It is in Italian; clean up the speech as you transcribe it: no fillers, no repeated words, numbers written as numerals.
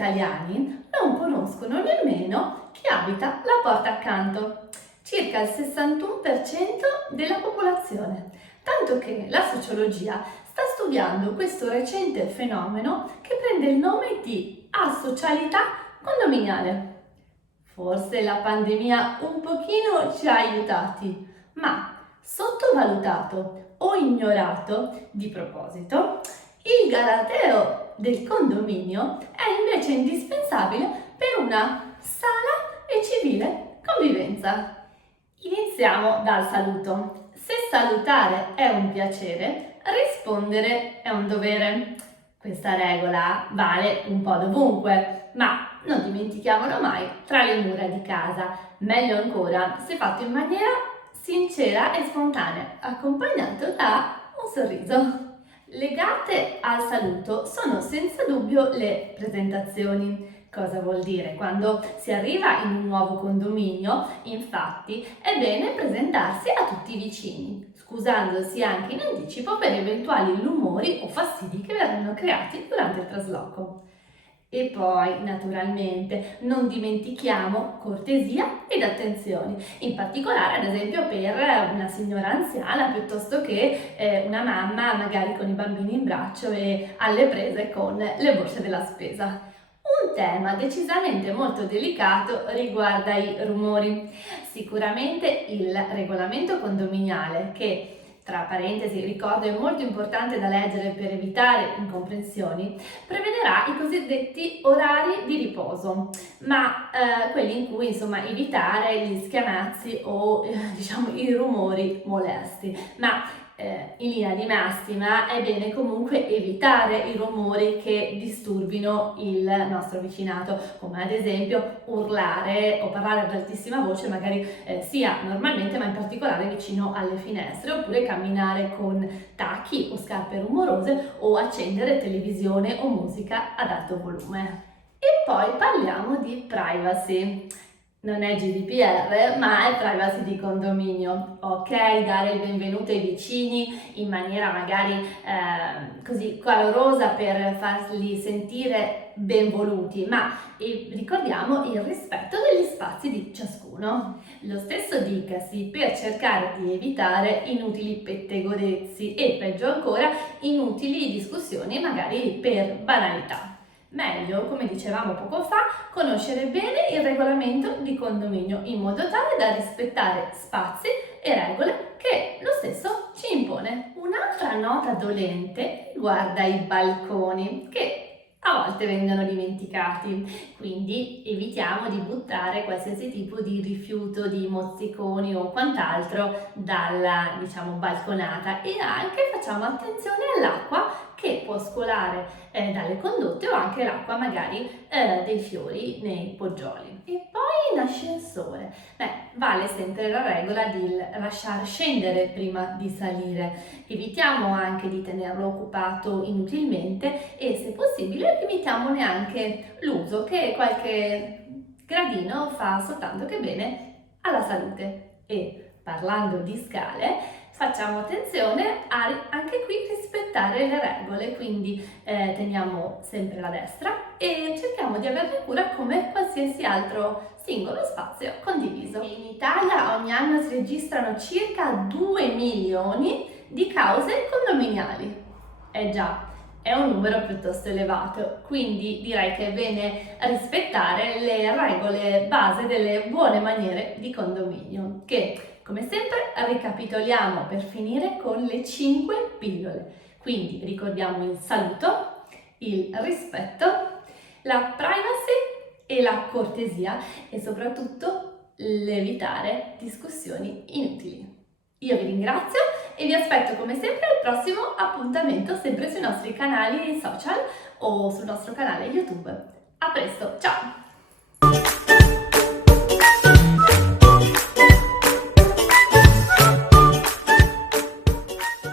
italiani non conoscono nemmeno chi abita la porta accanto, circa il 61% della popolazione, tanto che la sociologia sta studiando questo recente fenomeno che prende il nome di asocialità condominiale. Forse la pandemia un pochino ci ha aiutati, ma sottovalutato o ignorato di proposito, il galateo del condominio è invece indispensabile per una sana e civile convivenza. Iniziamo dal saluto. Se salutare è un piacere, rispondere è un dovere. Questa regola vale un po' dovunque, ma non dimentichiamolo mai tra le mura di casa. Meglio ancora se fatto in maniera sincera e spontanea, accompagnato da un sorriso. Legate al saluto sono senza dubbio le presentazioni. Cosa vuol dire? Quando si arriva in un nuovo condominio, infatti, è bene presentarsi a tutti i vicini, scusandosi anche in anticipo per eventuali rumori o fastidi che verranno creati durante il trasloco. E poi, naturalmente, non dimentichiamo cortesia ed attenzioni, in particolare ad esempio per una signora anziana piuttosto che una mamma magari con i bambini in braccio e alle prese con le borse della spesa. Un tema decisamente molto delicato riguarda i rumori. Sicuramente il regolamento condominiale, che tra parentesi ricordo è molto importante da leggere per evitare incomprensioni, prevederà i cosiddetti orari di riposo, ma quelli in cui insomma evitare gli schiamazzi o diciamo i rumori molesti. In linea di massima è bene comunque evitare i rumori che disturbino il nostro vicinato, come ad esempio urlare o parlare ad altissima voce, magari sia normalmente ma in particolare vicino alle finestre, oppure camminare con tacchi o scarpe rumorose o accendere televisione o musica ad alto volume. E poi parliamo di privacy. Non è GDPR, ma è privacy di condominio. Ok, dare il benvenuto ai vicini in maniera magari così calorosa per farli sentire benvoluti, ma ricordiamo il rispetto degli spazi di ciascuno. Lo stesso dicasi per cercare di evitare inutili pettegolezzi e, peggio ancora, inutili discussioni magari per banalità. Meglio, come dicevamo poco fa, conoscere bene il regolamento di condominio in modo tale da rispettare spazi e regole che lo stesso ci impone. Un'altra nota dolente riguarda i balconi, che a volte vengono dimenticati, quindi evitiamo di buttare qualsiasi tipo di rifiuto di mozziconi o quant'altro dalla, balconata, e anche facciamo attenzione all'acqua che può scolare dalle condotte o anche l'acqua magari dei fiori nei poggioli. E poi in ascensore, vale sempre la regola di lasciar scendere prima di salire. Evitiamo anche di tenerlo occupato inutilmente e, se possibile, limitiamone anche l'uso, che qualche gradino fa soltanto che bene alla salute. E parlando di scale, facciamo attenzione a anche qui rispettare le regole, quindi teniamo sempre la destra e cerchiamo di averne cura come qualsiasi altro singolo spazio condiviso. In Italia ogni anno si registrano circa 2 milioni di cause condominiali. Già, è un numero piuttosto elevato, quindi direi che è bene rispettare le regole base delle buone maniere di condominio, che come sempre ricapitoliamo per finire con le 5 pillole. Quindi ricordiamo il saluto, il rispetto, la privacy e la cortesia, e soprattutto l'evitare discussioni inutili. Io vi ringrazio e vi aspetto come sempre al prossimo appuntamento, sempre sui nostri canali social o sul nostro canale YouTube. A presto, ciao!